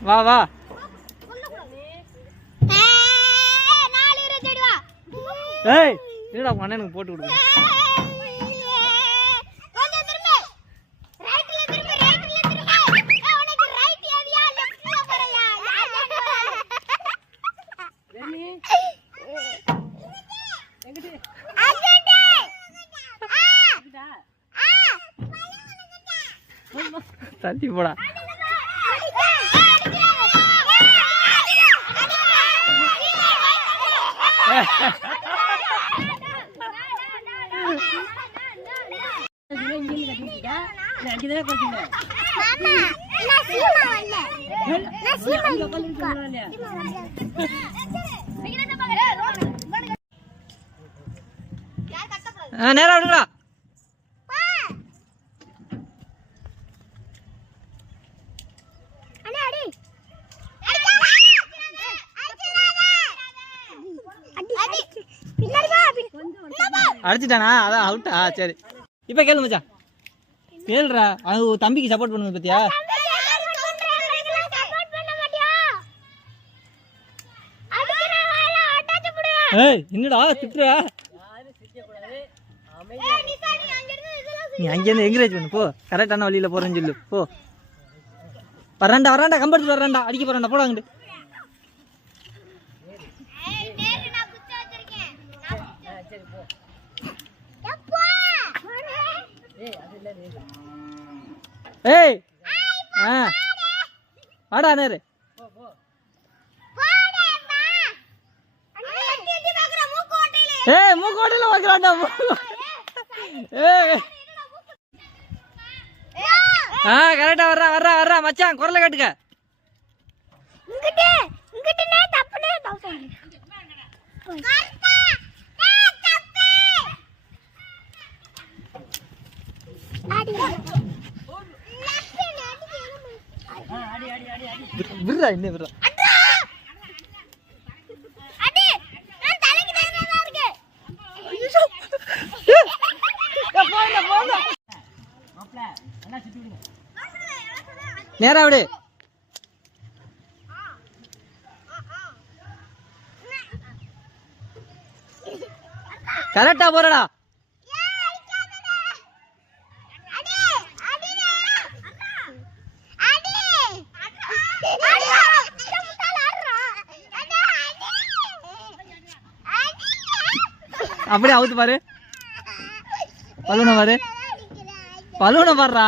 வா வா. ஏய் என்னடா உங்க அண்ணனுக்கு போட்டு கொடுங்க கொஞ்சம் திரும்ப. மாமா நான் அடிச்சிட்டானா? அதான் அவுட்டா சரி. இப்போ கேளு மச்சான். கேளுடா. அது உன் தம்பிக்கு சப்போர்ட் பண்ணுங்க பத்தியா? ஏய் என்னடா திட்டுற? நீ அங்கேருந்து என்கரேஜ் பண்ணு. போ கரெக்டான வழியில் போகிறேன்னு சொல்லு. போ. வராண்டா வராண்டா கம்பெடுத்து வராண்டா அடிக்க போறாண்டா போடா ஏய் ஆ வாடா நேரு ஏய் மூக்கோட்டையில் வைக்கிறான்டா ஏய். ஆ கரெக்டா வர்றா வர்றா வர்றா மச்சான் குரல கேட்டுக்க. இங்கிட்டு இங்கிட்டுனே தப்புனே தப்பு. விடுறா? இன்னும் விடுறா நேரா விடு. கரெக்டா போறடா. அப்படியே அவுத்து பாரு. பலூனை பாரு. பலூனை பாடுறா